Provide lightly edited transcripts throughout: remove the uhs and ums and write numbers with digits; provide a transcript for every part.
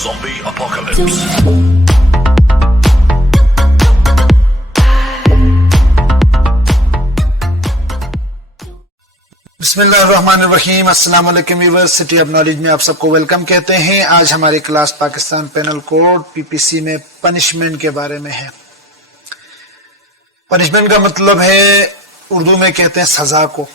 Zombie apocalypse. बिस्मिल्लाहिर्रहमानिर्रहीम। अस्सलाम वालेकुम व्यूअर्स, सिटी ऑफ नॉलेज में आप सबको वेलकम कहते हैं। आज हमारी class Pakistan penal code PPC में पनिशमेंट के बारे में है। पनिशमेंट का मतलब है, उर्दू में कहते हैं सजा को।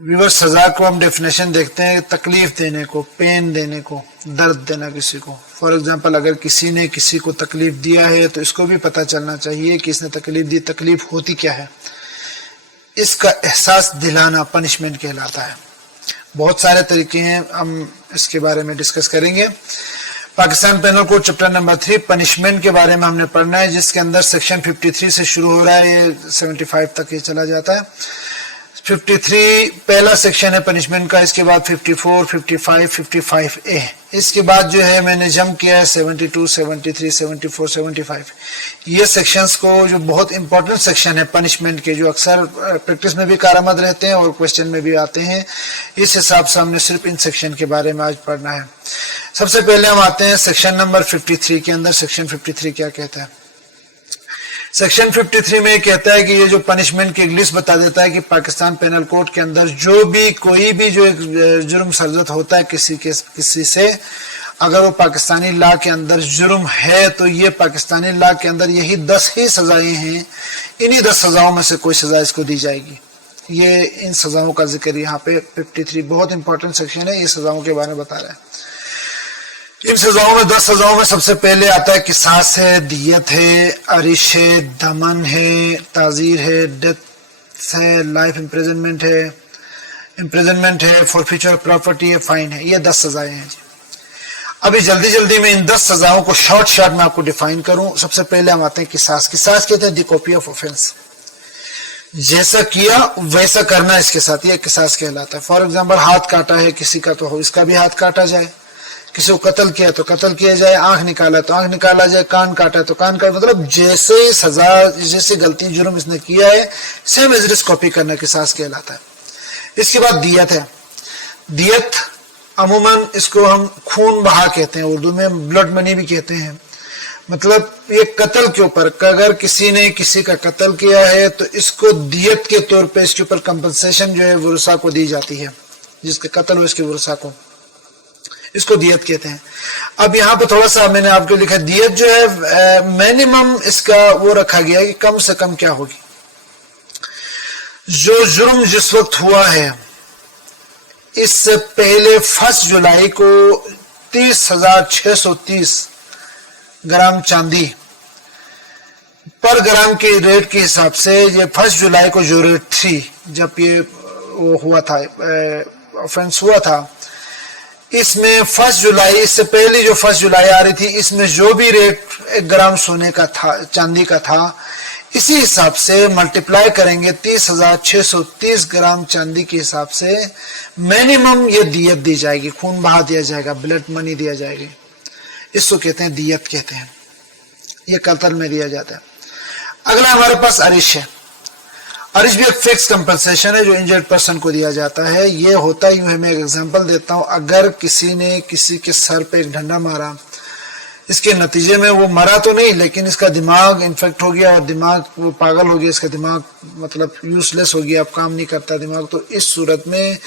व्यूअर्स, सजा को हम डेफिनेशन देखते हैं तकलीफ देने को, पेन देने को, दर्द देना किसी को। फॉर एग्जांपल, अगर किसी ने किसी को तकलीफ दिया है तो इसको भी पता चलना चाहिए कि इसने तकलीफ दी, तकलीफ होती क्या है। इसका एहसास दिलाना पनिशमेंट कहलाता है। बहुत सारे तरीके हैं, हम इसके बारे में डिस्कस करेंगे। Pakistan penal code chapter number 3 punishment के बारे में हमने पढ़ना है, जिसके अंदर सेक्शन 53 से शुरू हो रहा है, ये 75 तक ये चला जाता है। 53 पहला सेक्शन है पनिशमेंट का, इसके बाद 54, 55, 55A। इसके बाद जो है मैंने जम किया है 72, 73, 74, 75। ये सेक्शंस को जो बहुत इंपॉर्टेंट सेक्शन है पनिशमेंट के, जो अक्सर प्रैक्टिस में भी कारआमद रहते हैं और क्वेश्चन में भी आते हैं, इस हिसाब से हमने सिर्फ इन सेक्शन के बारे में आज पढ़ना है। सबसे पहले हम आते हैं सेक्शन नंबर 53 के अंदर। सेक्शन 53 क्या कहता है? सेक्शन 53 में कहता है कि ये जो पनिशमेंट की लिस्ट बता देता है कि पाकिस्तान पेनल कोड के अंदर जो भी कोई भी जो एक जुर्म सरजद होता है किसी से, अगर वो पाकिस्तानी लॉ के अंदर जुर्म है तो ये पाकिस्तानी लॉ के अंदर यही 10 ही सजाएं हैं। इन्हीं 10 सजाओं में से कोई सजा इसको दी जाएगी। ये इन सजाओं का जिक्र यहाँ पे 53 बहुत इंपॉर्टेंट सेक्शन है, ये सजाओं के बारे में बता रहा है। इन सजाओं में 10 सजाओं में सबसे पहले आता है किसास है, दियत है, अरिश है, दमन है, ताजीर है, डेथ है, लाइफ इम्प्रिजनमेंट है, फॉरफीचर ऑफ प्रॉपर्टी है, फाइन है। ये 10 सजाएं हैं जी। अभी जल्दी में इन 10 सजाओं को शॉर्ट में आपको डिफाइन करूं। सबसे पहले हम आते हैं किसास। किसास कहते हैं द कॉपी ऑफ ऑफेंस, जैसा किया वैसा करना इसके साथ, ये किसास कहलाता है। फॉर एग्जाम्पल, हाथ काटा है किसी का तो इसका भी हाथ काटा जाए, किसी को कत्ल किया तो कत्ल किया जाए, आंख निकाला तो आंख निकाला जाए, कान काटा तो कान काटा, मतलब जैसे सजा, जैसे गलती जुर्म इसने किया है same as it is copy करना किसास कहलाता है। इसके बाद दियत है। दियत अमूमन इसको हम खून बहा कहते हैं, उर्दू में ब्लड मनी भी कहते हैं। मतलब ये कत्ल के ऊपर, अगर किसी ने किसी का कत्ल किया है तो इसको दियत के तौर पे इसके ऊपर कंपनसेशन जो है वरुसा को दी जाती है, जिसके कत्ल हो इसके वरुसा को, इसको दियत कहते हैं। अब यहाँ पे थोड़ा सा मैंने आपको लिखा, दियत जो है मिनिमम इसका वो रखा गया है कि कम से कम क्या होगी। जो जुर्म जिस वक्त हुआ है, इससे पहले 1 जुलाई को 30,630 ग्राम चांदी पर ग्राम के रेट के हिसाब से, ये 1 जुलाई को जो रेट थी, जब ये वो हुआ था, ऑफेंस हुआ था, इसमें 1 जुलाई, इससे पहले जो 1 जुलाई आ रही थी, इसमें जो भी रेट 1 ग्राम सोने का था, चांदी का था, इसी हिसाब से मल्टीप्लाई करेंगे 30,630 ग्राम चांदी के हिसाब से मिनिमम ये दियत दी जाएगी, खून बहा दिया जाएगा, ब्लड मनी दिया जाएगी। इसको कहते हैं दियत कहते हैं, ये कत्ल में दिया जाता है। अगला हमारे पास अरिश है। अरिश भी एक फिक्स कंपनसेशन है जो इंजर्ड पर्सन को दिया जाता है। ये होता यूं है, मैं एक एग्जांपल देता हूं। अगर किसी ने किसी के सर पे एक डंडा मारा, इसके नतीजे में वो मरा तो नहीं, लेकिन इसका दिमाग इन्फेक्ट हो गया और दिमाग वो पागल हो गया, इसका दिमाग मतलब यूजलेस हो गया, अब काम नहीं करता दिमाग, तो इस सूरत में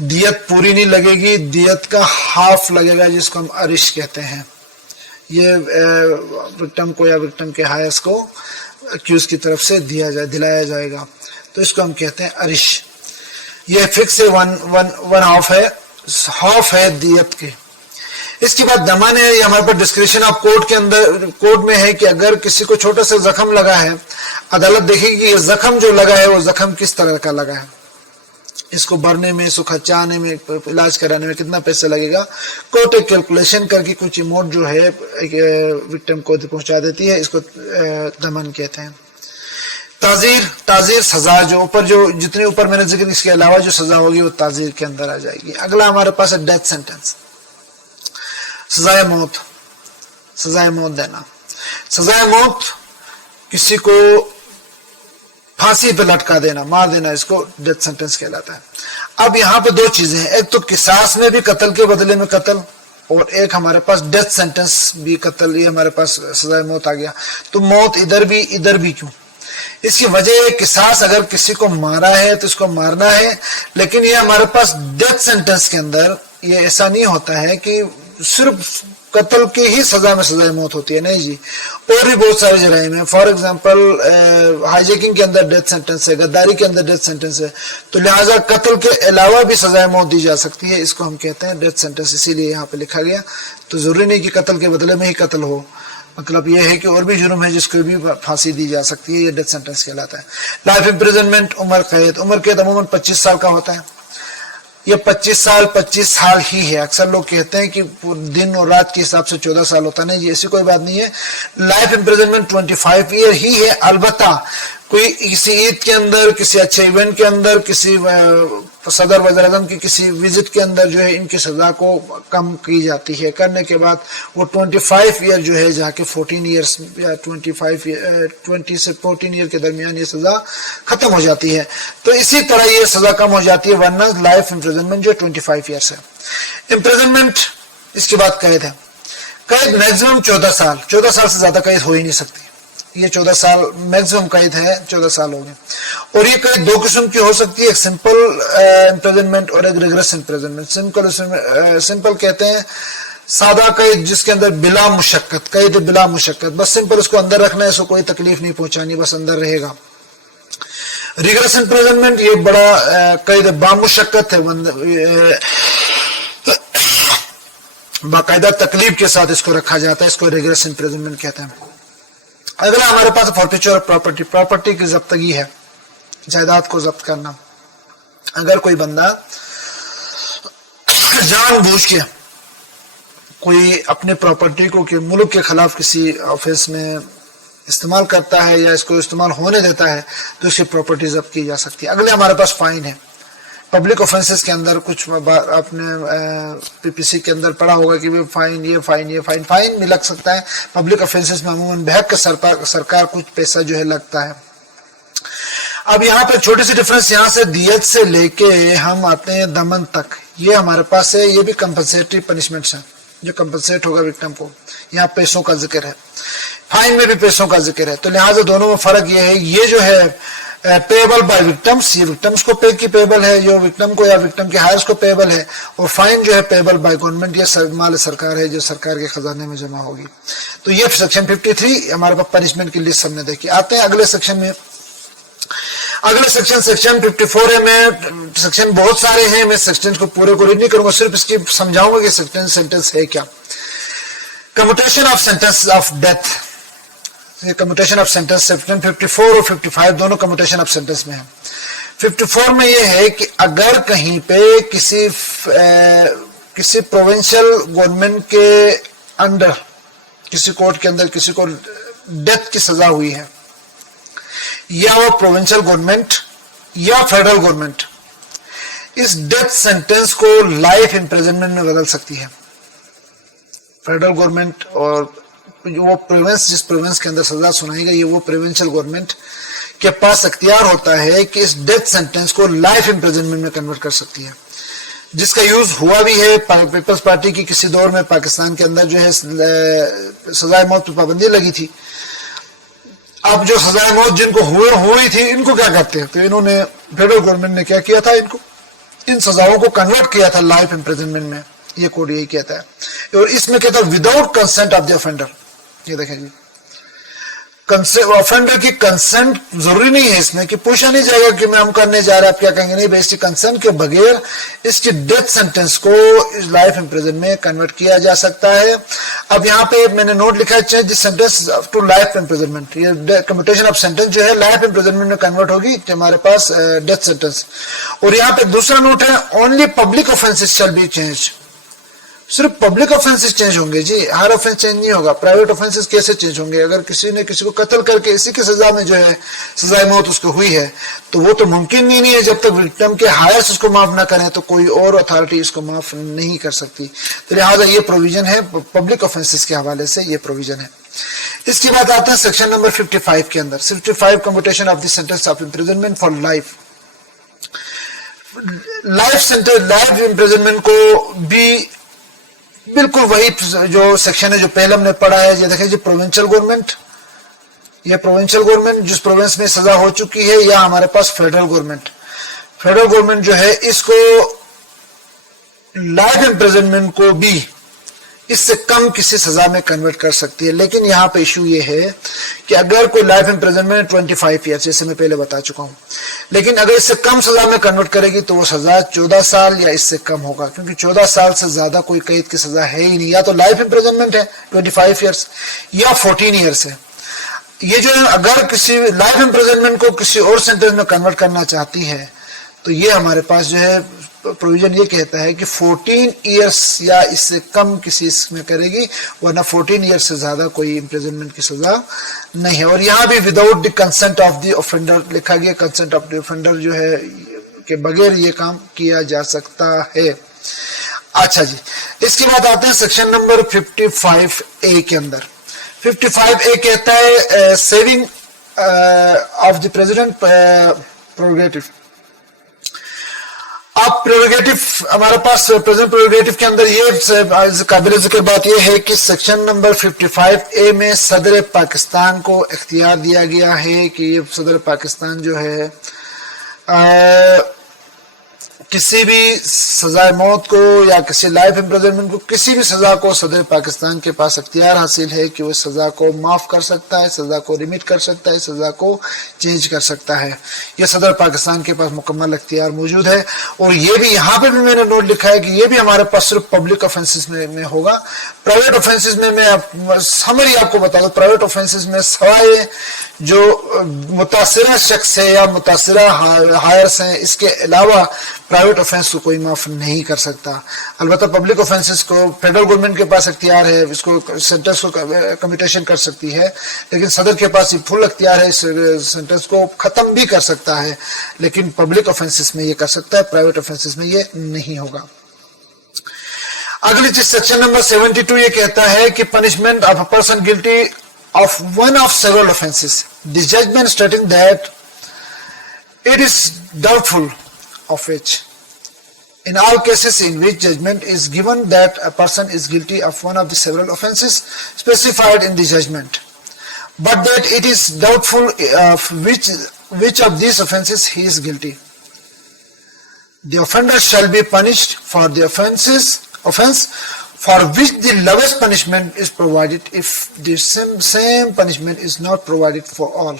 दियत पूरी नहीं लगेगी, दियत का हाफ लगेगा, जिसको हम अरिश कहते हैं। ये विक्टिम को या विक्टिम के हायस को एक्यूज की तरफ से दिलाया जाएगा, तो इसको हम कहते हैं अरिश। ये फिक्स है, हाफ है दियत के। इसके बाद दमन है। ये हमारे पास डिस्क्रिप्शन ऑफ कोर्ट के अंदर, कोर्ट में है कि अगर किसी को छोटा सा जख्म लगा है, अदालत देखेगी कि ये जख्म जो लगा है वो जख्म किस तरह का लगा है, इसको भरने में, इसको खर्चाने में, इलाज कराने में कितना पैसा लगेगा, कोर्ट एक कैलकुलेशन करके कुछ अमाउंट जो है विक्टिम को पहुंचा देती है, इसको दमन कहते हैं। ताजीर सजा, जो ऊपर जो जितने ऊपर मैंने जिक्र, इसके अलावा जो सजा होगी वो ताजीर के अंदर आ जाएगी। अगला हमारे पास है डेथ सेंटेंस, सजाए मौत देना। सजाए मौत किसी को फांसी पे लटका देना, मार देना, इसको डेथ सेंटेंस कहलाता है। अब यहाँ पे 2 चीजें हैं, एक तो किसास में भी कत्ल के बदले में कत्ल, اور ایک ہمارے پاس ڈیتھ سینٹنس بھی قتل, یہ ہمارے پاس سزائے موت آ گیا. تو موت ادھر بھی کیوں؟ اس کی وجہ قصاص اگر کسی کو مارا ہے تو اس کو مارنا ہے, لیکن یہ ہمارے پاس ڈیتھ سینٹنس کے اندر یہ ایسا نہیں ہوتا ہے کہ صرف قتل کی ہی سزا میں سزائے موت ہوتی ہے, نہیں جی, اور بھی بہت سارے جرائم ہیں. فار ایگزامپل ہائی جیکنگ کے اندر ڈیتھ سینٹنس ہے, غداری کے اندر ڈیتھ سینٹنس ہے, تو لہٰذا قتل کے علاوہ بھی سزائے موت دی جا سکتی ہے, اس کو ہم کہتے ہیں ڈیتھ سینٹنس, اسی لیے یہاں پہ لکھا گیا. تو ضروری نہیں کہ قتل کے بدلے میں ہی قتل ہو, مطلب یہ ہے کہ اور بھی جرم ہے جس کو بھی پھانسی دی جا سکتی ہے, یہ ڈیتھ سینٹنس کہلاتا ہے. لائف امپریزنمنٹ, عمر قید عموماً 25 سال کا ہوتا ہے. یہ 25 سال ہی ہے. اکثر لوگ کہتے ہیں کہ دن اور رات کے حساب سے 14 سال ہوتا, نہیں جی, ایسی کوئی بات نہیں ہے. لائف امپریزنمنٹ 25 ایئر ہی ہے. البتہ کوئی کسی عید کے اندر, کسی اچھے ایونٹ کے اندر, کسی صدر وزیر اعظم کی کسی وزٹ کے اندر جو ہے ان کی سزا کو کم کی جاتی ہے. کرنے کے بعد وہ 25 ایئر جو ہے جا کے 14 ایئرس یا 20 سے 14 ایئر کے درمیان یہ سزا ختم ہو جاتی ہے. تو اسی طرح یہ سزا کم ہو جاتی ہے, ورنہ لائف امپریزنمنٹ جو 25 ایئرس ہے. امپریزنمنٹ اس کے بعد قید ہے. قید میکسیمم 14 سال, 14 سال سے زیادہ قید ہو ہی نہیں سکتی. یہ 14 سال میکسیمم قید ہے, 14 سال ہو گئے. اور یہ قید دو قسم کی ہو سکتی ہے, ایک سمپل امپریزنمنٹ اور ایک ریگریس امپریزنمنٹ. سمپل کہتے ہیں سادہ قید جس کے اندر بلا مشقت, قید بلا مشقت, بس سمپل اس کو اندر رکھنا ہے, اس کو کوئی تکلیف نہیں پہنچانی, بس اندر رہے گا. ریگریس امپریزنمنٹ یہ بڑا قید با مشقت ہے, باقاعدہ تکلیف کے ساتھ اس کو رکھا جاتا ہے, اس کو ریگریس امپریزنمنٹ کہتے ہیں. اگلا ہمارے پاس فورفیچر پراپرٹی, پراپرٹی کی ضبطگی ہے, جائیداد کو ضبط کرنا. اگر کوئی بندہ جان بوجھ کے کوئی اپنے پراپرٹی کو کہ ملک کے خلاف کسی آفس میں استعمال کرتا ہے یا اس کو استعمال ہونے دیتا ہے تو اس کی پراپرٹی ضبط کی جا سکتی ہے. اگلے ہمارے پاس فائن ہے. پبلک آفینسز کے اندر کچھ آپ نے پی پی سی کے اندر پڑھا ہوگا کہ فائن بھی لگ سکتا ہے. پبلک آفینسز میں عموماً بحق سرکار کچھ پیسہ جو ہے لگتا ہے. اب یہاں پہ چھوٹی سی ڈفرنس, یہاں سے دیت سے لے کے ہم آتے ہیں دمن تک, یہ ہمارے پاس ہے. یہ بھی کمپنسیٹری پنشمنٹس ہیں جو کمپنسیٹ ہوگا وکٹم کو. یہاں پیسوں کا ذکر ہے, فائن میں بھی پیسوں کا ذکر ہے. تو لہٰذا دونوں میں فرق یہ ہے, یہ جو ہے پیبل بائی وکٹمس, یہ وکٹمس کو پے کی پیبل ہے, جو وکٹم کو یا وکٹم کے ہائرس کو پیبل ہے. اور فائن جو ہے پیبل بائی گورنمنٹ, یہ مال سرکار ہے جو سرکار کے خزانے میں جمع ہوگی. تو یہ سیکشن 53 ہمارے پاس پنشمنٹ کی لسٹ ہم نے دیکھی. آتے ہیں اگلے سیکشن میں. اگلے سیکشن 54 ہے. میں سیکشن بہت سارے ہیں, میں سیکشن کو پورے کو ریڈ نہیں کروں گا, صرف اس کی سمجھاؤں گا کہ سینٹنس ہے کیا. Commutation of sentence of death, commutation of sentence section 54 اور 55 دونوں کمیوٹیشن آف سینٹنس میں ہیں. 54 میں یہ ہے کہ اگر کہیں پہ کسی پروونشل گورنمنٹ کے انڈر, کسی کورٹ کے اندر کسی کو ڈیتھ کی سزا ہوئی ہے, یا وہ پروونشل گورنمنٹ یا فیڈرل گورنمنٹ اس ڈیتھ سینٹنس کو لائف امپریزنمنٹ میں بدل سکتی ہے. فیڈرل گورنمنٹ اور وہ پروونس, جس پروونس کے اندر سزا سنائی گئی, وہ پروونشل گورنمنٹ کے پاس اختیار ہوتا ہے کہ اس ڈیتھ سینٹنس کو لائف امپریزنمنٹ میں کنورٹ کر سکتی ہے, جس کا یوز ہوا بھی ہے. پیپلز پارٹی کی کسی دور میں پاکستان کے اندر جو ہے سزائے موت پر پابندی لگی تھی. اب جو سزائے موت جن کو ہوئی تھی ان کو کیا کرتے ہیں, تو انہوں نے فیڈرل گورنمنٹ نے کیا کیا تھا, ان کو ان سزاؤں کو کنورٹ کیا تھا لائف امپریزنمنٹ میں. یہ کوڈ یہی کہتا ہے, اور اس میں کہتا ہے without consent of the offender. یہ دیکھیں جی, افینڈر کی کنسنٹ ضروری نہیں ہے اس میں, کہ پوچھا نہیں جائے گا کہ میں ہم کرنے جا رہے ہیں, آپ کیا کہیں گے, نہیں بھائی, اس کی کنسنٹ کے بغیر اس کی ڈیتھ سینٹنس کو لائف امپریزن میں کنورٹ کیا جا سکتا ہے. اب یہاں پہ میں نے نوٹ لکھا ہے change the sentence to life imprisonment. یہ کمیوٹیشن آف سینٹنس جو ہے لائف امپریزنمنٹ میں کنورٹ ہوگی ہمارے پاس ڈیتھ سینٹنس. اور یہاں پہ دوسرا نوٹ ہے, only public offences shall be change. صرف پبلک آفینسز چینج ہوں گے جی, ہر آفینس چینج نہیں ہوگا. پرائیویٹ آفینسز کیسے چینج ہوں گے؟ اگر کسی نے کسی کو قتل کر کے اسی کی سزا میں جو ہے سزائے موت اس کو ہوئی ہے, تو وہ تو ممکن ہی نہیں ہے جب تک وکٹم کے ہائرس اس کو معاف نہ کریں تو کوئی اور اتھارٹی اس کو معاف نہیں کر سکتی. تو لہٰذا یہ پروویژن ہے پبلک آفینسز کے حوالے سے, یہ پروویژن ہے. اس کے بعد آتے ہیں سیکشن نمبر 55 کے اندر, 55 commutation of the sentence of imprisonment for life. Life imprisonment کو بھی बिल्कुल वही जो सेक्शन है जो पहले हमने पढ़ा है। ये देखिए जी, प्रोविंशियल गवर्नमेंट, ये प्रोविंशियल गवर्नमेंट जिस प्रोविंस में सजा हो चुकी है, या हमारे पास फेडरल गवर्नमेंट। फेडरल गवर्नमेंट जो है इसको लाइफ इम्प्रिजनमेंट को भी इससे कम किसी सजा में कन्वर्ट कर सकती है। लेकिन यहाँ पे इशू ये है कि अगर कोई लाइफ इम्प्रिजनमेंट 25 ईयर, जैसे मैं पहले बता चुका हूँ, लेकिन अगर इससे कम सजा में कन्वर्ट करेगी तो वो सजा 14 साल या इससे कम होगा, क्योंकि 14 साल से ज्यादा कोई कैद की सजा है ही नहीं। या तो लाइफ इम्प्रिजनमेंट है 25 ईयर्स या 14 ईयर्स है। ये जो है, अगर किसी लाइफ इम्प्रिजनमेंट को किसी और सेंटेंस में कन्वर्ट करना चाहती है तो ये हमारे पास जो है प्रोविजन ये कहता है कि 14 इयर्स या इससे कम किसी इसमें करेगी, वरना 14 इयर्स से ज्यादा कोई इम्प्रिजनमेंट की सजा नहीं है। और यहाँ भी without the consent of the offender लिखा गया। कंसेंट ऑफ द ऑफेंडर जो है के बगैर ये काम किया जा सकता है। अच्छा जी, इसके बाद आते हैं सेक्शन नंबर 55A के अंदर। 55A कहता है saving of the president purgative. अब प्रोगेटिव हमारे पास प्रेजेंट प्रोगेटिव के अंदर ये काबिल जिक्र बात ये है कि सेक्शन नंबर 55A में सदर पाकिस्तान को इख्तियार दिया गया है कि ये सदर पाकिस्तान जो है किसी भी सजाए मौत को या किसी लाइफ इम्प्रिजनमेंट को, किसी भी सजा को सदर पाकिस्तान के पास इख्तियार हासिल है कि वो सजा को माफ कर सकता है, सजा को रिमिट कर सकता है, सजा को चेंज कर सकता है। ये सदर पाकिस्तान के पास मुकम्मल इख्तियार मौजूद है। और ये भी यहाँ पे भी मैंने नोट लिखा है कि ये भी हमारे पास सिर्फ पब्लिक ऑफेंसेस में होगा। प्राइवेट ऑफेंसेस में मैं समरी आपको बता दूं, प्राइवेट ऑफेंसेस में सवाए जो मुतासिरा शख्स है या मुतासिरा हायर्स हैं, इसके अलावा प्राइवेट ऑफेंस को कोई माफ नहीं कर सकता। अलबत्ता पब्लिक ऑफेंसेस को फेडरल गवर्नमेंट के पास इख्तियार है, इसको सेंटेंस को कम्यूटेशन कर सकती है, लेकिन सदर के पास ये फुल इख्तियार है, इस सेंटेंस को खत्म भी कर सकता है। लेकिन पब्लिक ऑफेंसेस में ये कर सकता है, प्राइवेट ऑफेंसेस में ये नहीं होगा। अगली चीज सेक्शन नंबर 72 ये कहता है कि punishment of a person guilty of one of several offenses, the judgment stating that it is doubtful of which, in all cases in which judgment is given that a person is guilty of one of the several offenses specified in the judgment, but that it is doubtful of which of these offenses he is guilty. The offender shall be punished for the offense for which the lowest punishment is provided if the same punishment is not provided for all.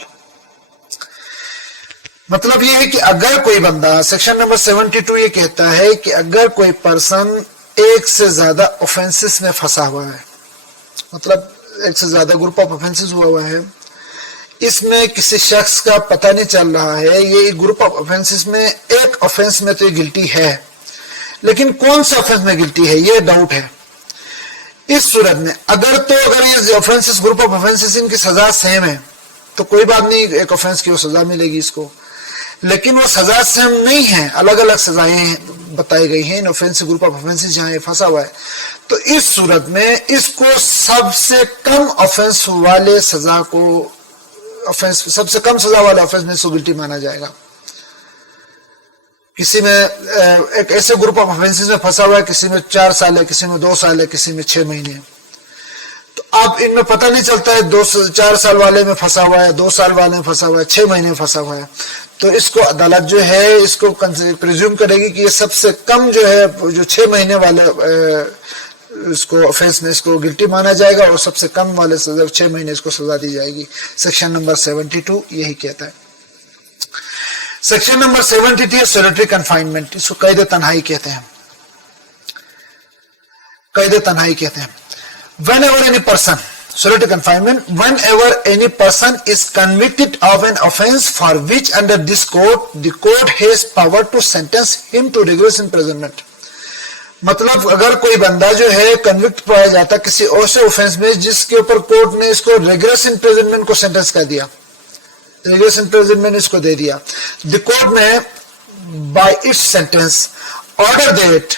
मतलब ये है कि अगर कोई बंदा, section number 72 ये कहता है कि अगर कोई पर्सन एक से ज्यादा ऑफेंसेस में फंसा हुआ है, मतलब एक से ज्यादा ग्रुप ऑफ ऑफेंसेस हुआ है, इसमें किसी शख्स का पता नहीं चल रहा है, ये ग्रुप ऑफ ऑफेंसेस में एक ऑफेंस में तो ये गिल्टी है, लेकिन कौन सा ऑफेंस में गिल्टी है ये डाउट है। इस सूरत में अगर ये ऑफेंसेस, ग्रुप ऑफ ऑफेंसेस, इनकी सजा सेम है तो कोई बात नहीं, एक ऑफेंस की वो सजा मिलेगी इसको। लेकिन वो सजा सेम नहीं है, अलग अलग सजाएं बताई गई हैं इन ऑफेंस, ग्रुप ऑफ ऑफेंसेस जहां ये फंसा हुआ है, तो इस सूरत में इसको सबसे कम ऑफेंस वाले सजा को, ऑफेंस सबसे कम सजा वाले ऑफेंस में इसको गिल्टी माना जाएगा। किसी में एक ऐसे ग्रुप ऑफ ऑफेंसेस में फंसा हुआ है, किसी में 4 साल है, किसी में 2 साल है, किसी में 6 महीने है, तो अब इनमें पता नहीं चलता है 4 साल वाले में फंसा हुआ है, 2 साल वाले में फंसा हुआ है, 6 महीने में फंसा हुआ है, तो इसको अदालत जो है इसको प्रिज्यूम करेगी कि ये सबसे कम जो है, जो 6 महीने वाले इसको ऑफेंस में इसको गिल्टी माना जाएगा और सबसे कम वाले 6 महीने इसको सजा दी जाएगी। सेक्शन नंबर 72 यही कहता है। सेक्शन नंबर 73 सोलिटरी कन्फाइनमेंट, इसको कैद तन्हाई कहते हैं। कैद तन्हाई कहते हैं। Whenever any person, solitary confinement, whenever any person is convicted of an offence for which under this code the court has power to sentence him to rigorous imprisonment. मतलब अगर कोई बंदा जो है कन्विक्ट पाया जाता किसी और से ऑफेंस में जिसके ऊपर कोर्ट ने इसको रिगरस इम्प्रिजनमेंट को सेंटेंस कर दिया, रिगरस इम्प्रिजनमेंट इसको दे दिया, द कोर्ट में bye it's sentence order that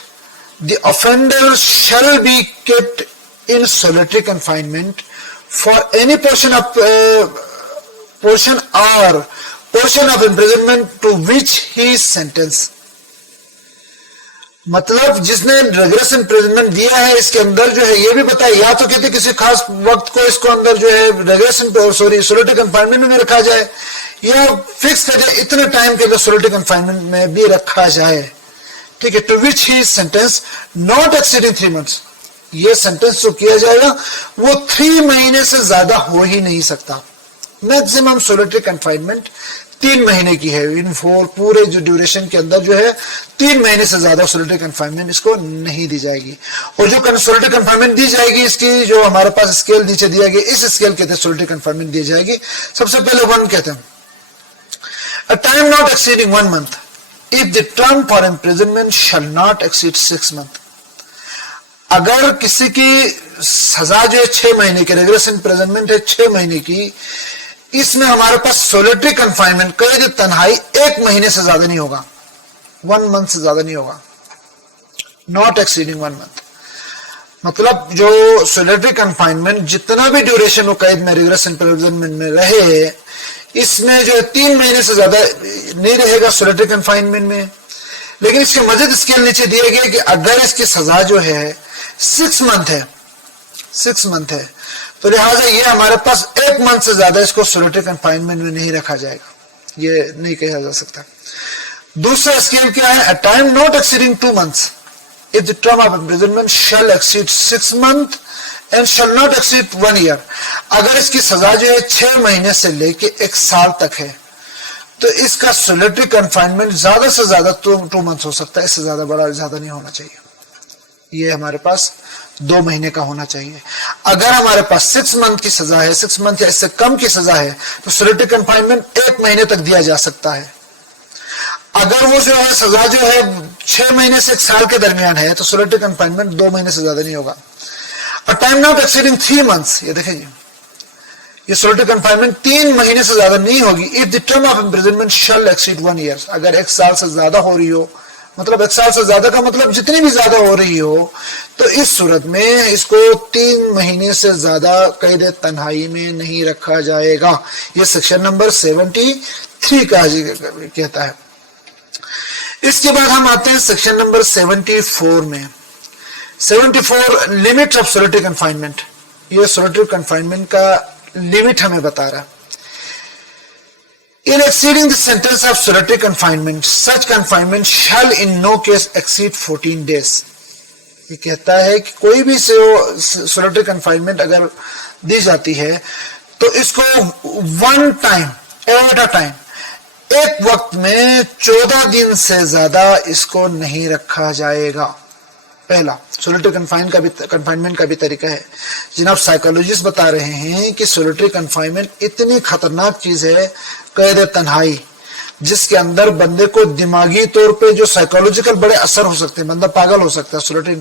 the offender shall be kept in solitary confinement for any portion or portion of imprisonment to which he is sentenced. मतलब जिसने regular imprisonment दिया है इसके अंदर जो है ये भी पता है, या तो कहते किसी खास वक्त को इसको अंदर जो है रेगुलर सोलिटरी कंफाइनमेंट में रखा जाए, या फिक्स कर जाए इतने टाइम के लिए सोलिटरी कंफाइनमेंट में भी रखा जाए, ठीक है। To which he sentence not exceeding 3 months, ये सेंटेंस जो किया जाएगा वो 3 महीने से ज्यादा हो ही नहीं सकता। मैक्सिमम सोलिटरी कंफाइनमेंट 3 महीने की है, इन फोर पूरे जो ड्यूरेशन के अंदर जो है 3 महीने से ज्यादा सोलिटरी कंफाइनमेंट इसको नहीं दी जाएगी। और जो सोलिटरी कंफाइनमेंट दी जाएगी इसकी जो हमारे पास स्केल नीचे दिया गया, इस स्केल कहते हैं सोलिटरी कंफाइनमेंट दी जाएगी। सबसे पहले 1 कहते हैं अ time not exceeding 1 month if the term for imprisonment shell not exceed 6 months। अगर किसी की सजा जो है 6 महीने की, रेगुलर इम्प्रिजनमेंट है 6 महीने की, इसमें हमारे पास सोलिटरी कंफाइनमेंट कैद तन्हाई 1 महीने से ज्यादा नहीं होगा, 1 month से ज्यादा नहीं होगा, नॉट एक्सीडिंग 1 month। मतलब जो सोलिटरी कंफाइनमेंट जितना भी ड्यूरेशन हो कैद में रेगुलर इम्प्रिजनमेंट में रहे, इसमें जो 3 महीने से ज्यादा नहीं रहेगा सोलिटरी कंफाइनमेंट में। लेकिन इसके मजीद स्केल नीचे दिए गए कि अगर इसकी सजा जो है 6 month है, 6 month है, तो लिहाजा ये हमारे पास 1 month से ज्यादा इसको सोलिटरी कंफाइनमेंट में नहीं रखा जाएगा, ये नहीं कहा जा सकता। दूसरा स्केल क्या है, a time not exceeding 2 months if the term of imprisonment shall exceed 6 months and shall not exceed 1 year। अगर इसकी सजा जो है 6 महीने से लेके 1 साल तक है, तो इसका सोलिटरी कंफाइनमेंट ज्यादा से ज्यादा 2 months हो सकता है, इससे ज्यादा बड़ा ज्यादा नहीं होना चाहिए। ये हमारे पास 2 महीने का होना चाहिए। अगर हमारे पास 6 month की सजा है, 6 month या इससे कम की सजा है, तो सोलिटरी कंफाइनमेंट 1 महीने तक दिया जा सकता है। अगर वो जो है सजा जो है 6 महीने से 1 साल के दरमियान है, तो सोलिटरी कंफाइनमेंट 2 महीने से ज्यादा नहीं होगा। और टाइम नॉट एक्सीडिंग 3 months, ये देखिए ये सोलिटरी कंफाइनमेंट 3 महीने से ज्यादा नहीं होगी if the term of imprisonment shall exceed 1 year। अगर 1 साल से ज्यादा हो रही हो, मतलब 1 साल से ज्यादा का मतलब जितनी भी ज्यादा हो रही हो, तो इस सूरत में इसको 3 महीने से ज्यादा कैद तन्हाई में नहीं रखा जाएगा। यह सेक्शन नंबर 73 का कहता है। इसके बाद हम आते हैं सेक्शन नंबर 74 में। 74 लिमिट ऑफ सोलिटरी कंफाइनमेंट, यह सोलिटरी कंफाइनमेंट का लिमिट हमें बता रहा है। In exceeding the sentence of solitary confinement, such confinement shall in no case exceed 14 days। ये कहता है कि कोई भी solitary confinement अगर दी जाती है, तो इसको one time, at a time, एक वक्त में 14 दिन से ज्यादा इसको नहीं रखा जाएगा। पहला सोलिटरी कंफाइनमेंट का भी तरीका है। जनाब साइकोलॉजिस्ट बता रहे हैं कि सोलिटरी कंफाइनमेंट इतनी खतरनाक चीज है, कैद तन्हाई, जिसके अंदर बंदे को दिमागी तौर पे जो साइकोलॉजिकल बड़े असर हो सकते हैं, बंदा पागल हो सकता है सोलिटरी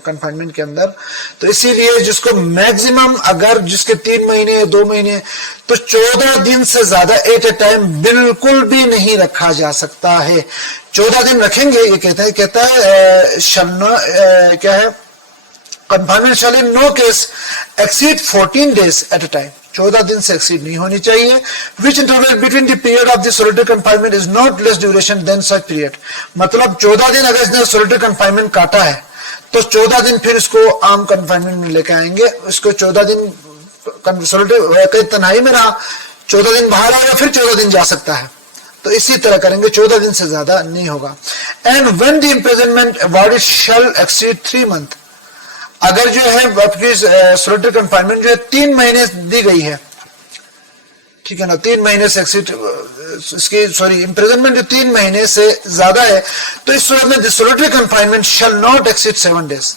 कंफाइनमेंट के अंदर। तो इसीलिए जिसको मैक्सिमम अगर जिसके 3 महीने 2 महीने, तो 14 दिन से ज्यादा एट ए टाइम बिल्कुल भी नहीं रखा जा सकता है। 14 दिन रखेंगे ये कहता है क्या है, confinement shall in no case exceed 14 days at a time. 14 दिन से एक्सीड नहीं होनी चाहिए। Which interval between the period of the solitary confinement is not less duration than such period. मतलब 14 दिन अगर इसने सोलिटरी कंफाइनमेंट काटा है, तो 14 दिन फिर इसको आम कंफाइनमेंट में लेकर आएंगे। इसको 14 दिन सोलिटरी तन्हाई में रहा, 14 दिन बाहर आएगा, फिर 14 दिन जा सकता है। तो इसी तरह करेंगे, 14 दिन से ज्यादा नहीं होगा। And when the imprisonment awarded shall exceed 3 months, अगर जो है आपकी सोलिटरी कंफाइनमेंट जो है 3 महीने दी गई है, ठीक है ना, 3 महीने से एक्सीड इसकी इम्प्रिजनमेंट जो 3 महीने से ज्यादा है, तो इस सूरत में solitary confinement shell not exceed 7 days।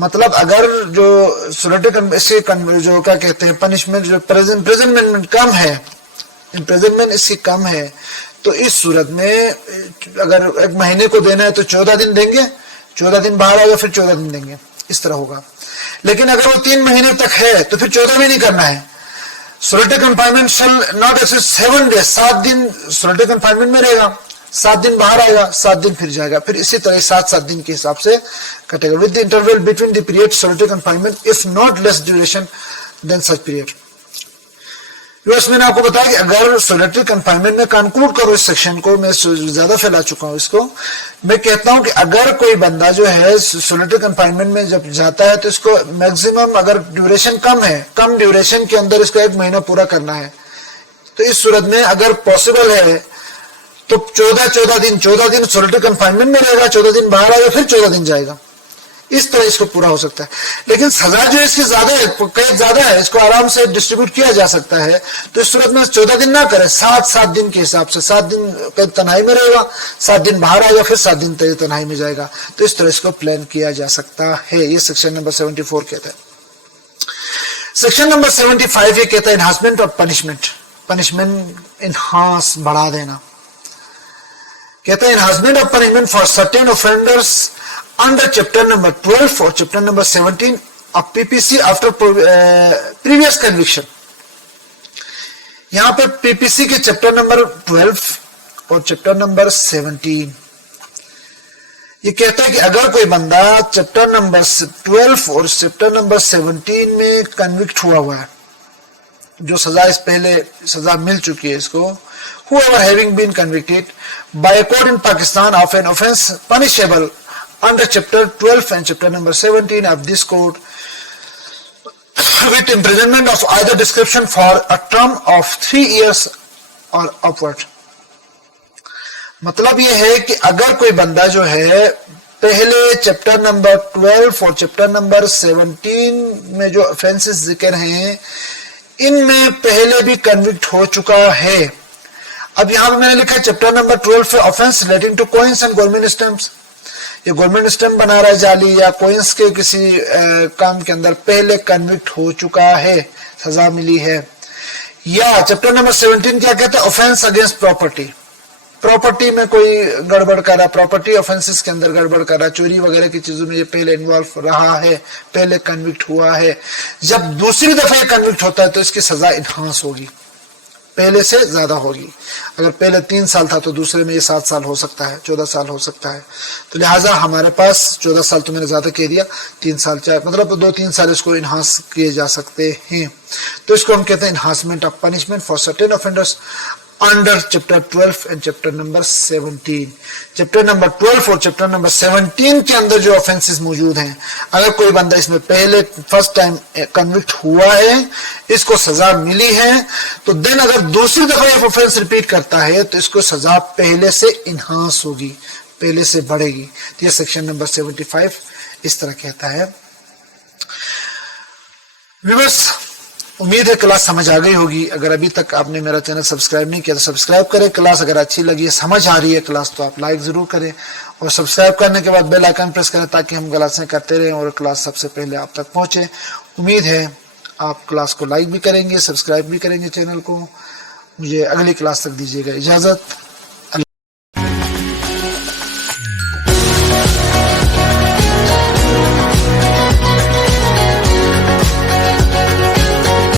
मतलब अगर जो सोलिटरी जो क्या कहते हैं पनिशमेंट जो इम्प्रिजनमेंट कम है, इम्प्रिजनमेंट इसकी कम है, तो इस सूरत में अगर 1 महीने को देना है तो 14 दिन देंगे, 14 दिन बाहर आएगा, फिर 14 दिन देंगे, इस तरह होगा। लेकिन अगर वो 3 महीने तक है तो फिर 14 भी नहीं करना है। Solitary confinement shell not exceed 7 days, 7 दिन सोलिटरी कंफाइनमेंट में रहेगा, 7 दिन बाहर आएगा, 7 दिन फिर जाएगा, फिर इसी तरह 7-7 दिन के हिसाब से कटेगा। With the interval between the period solitary confinement if not less duration than such period. Viewers, मैंने आपको बताया कि अगर सोलिटरी कंफाइनमेंट में कंक्लूड करो इस सेक्शन को, मैं ज्यादा फैला चुका हूं इसको, मैं कहता हूं कि अगर कोई बंदा जो है सोलिटरी कंफाइनमेंट में जब जाता है तो इसको मैक्सिमम, अगर ड्यूरेशन कम है, कम ड्यूरेशन के अंदर इसको 1 महीना पूरा करना है, तो इस सूरत में अगर पॉसिबल है तो 14 दिन सोलिटरी कंफाइनमेंट में रहेगा, 14 दिन बाहर आएगा, फिर 14 दिन जाएगा, इस तरह इसको पूरा हो सकता है। लेकिन सजा जो इसकी ज्यादा है, कैद ज्यादा है, इसको आराम से डिस्ट्रीब्यूट किया जा सकता है, तो इस सूरत में 14 दिन ना करे, 7 दिन के हिसाब से, 7 दिन कैद तन्हाई में रहेगा, 7 दिन बाहर आएगा, फिर 7 दिन तन्हाई में जाएगा, तो इस तरह इसको प्लान किया जा सकता है। ये सेक्शन नंबर 74 कहता है। सेक्शन नंबर 75 ये कहता है enhancement of punishment, punishment enhance, बढ़ा देना। कहता है enhancement of punishment for certain offenders under chapter number 12 or chapter number 17 of PPC after previous conviction। यहां पे PPC के चैप्टर नंबर 12 और चैप्टर नंबर 17 ये कहता है कि अगर कोई बंदा चैप्टर नंबर 12 और चैप्टर नंबर 17 में कन्विक्ट हुआ है, जो सजा इस पहले सजा मिल चुकी है इसको, whoever having been convicted by a court in Pakistan of an offense punishable under chapter 12 and chapter number 17 of this code with imprisonment of either description for a term of 3 years or upward। मतलब ये है कि अगर कोई बंदा जो है पहले चैप्टर नंबर 12 और चैप्टर नंबर 17 में जो ऑफेंसेस जिक्र हैं, इनमें पहले भी कन्विक्ट हो चुका है। अब यहां पे मैंने लिखा है chapter number 12 offence relating to coins and government stamps, ये गवर्नमेंट स्टैम्प बना रहा है जाली या कोइंस के किसी काम के अंदर पहले कन्विक्ट हो चुका है, सजा मिली है। या चैप्टर नंबर 17 क्या कहता है, ऑफेंस अगेंस्ट प्रॉपर्टी, प्रॉपर्टी में कोई गड़बड़ कर रहा, प्रॉपर्टी ऑफेंसेस के अंदर गड़बड़ कर रहा, चोरी वगैरह की चीजों में ये पहले इन्वॉल्व रहा है, पहले कन्विक्ट हुआ है। जब दूसरी दफा ये कन्विक्ट होता है तो इसकी सजा इनहांस होगी, पहले से ज्यादा होगी। अगर पहले 3 साल था तो दूसरे में ये 7 साल हो सकता है, 14 साल हो सकता है। तो लिहाजा हमारे पास 14 साल तो मैंने ज्यादा कह दिया, 3 साल चाहे मतलब 2-3 साल इसको इनहांस किए जा सकते हैं। तो इसको हम कहते हैं enhancement of punishment for certain offenders under chapter 12 and chapter number 17। Chapter number 12 और चैप्टर नंबर 17 के अंदर जो ऑफेंसेस मौजूद हैं, अगर कोई बंदा इसमें पहले फर्स्ट टाइम कन्विक्ट हुआ है, इसको सजा मिली है, तो देन अगर दूसरी दफा ये ऑफेंस रिपीट करता है तो इसको सजा पहले से इनहांस होगी, पहले से बढ़ेगी। तो ये सेक्शन नंबर 75 इस तरह कहता है। व्यूअर्स, उम्मीद है क्लास समझ आ गई होगी। अगर अभी तक आपने मेरा चैनल सब्सक्राइब नहीं किया तो सब्सक्राइब करें। क्लास अगर अच्छी लगी है, समझ आ रही है क्लास, तो आप लाइक जरूर करें और सब्सक्राइब करने के बाद बेल आइकन प्रेस करें ताकि हम क्लासें करते रहें और क्लास सबसे पहले आप तक पहुंचे। उम्मीद है आप क्लास को लाइक भी करेंगे, सब्सक्राइब भी करेंगे चैनल को। मुझे अगली क्लास तक दीजिएगा इजाजत।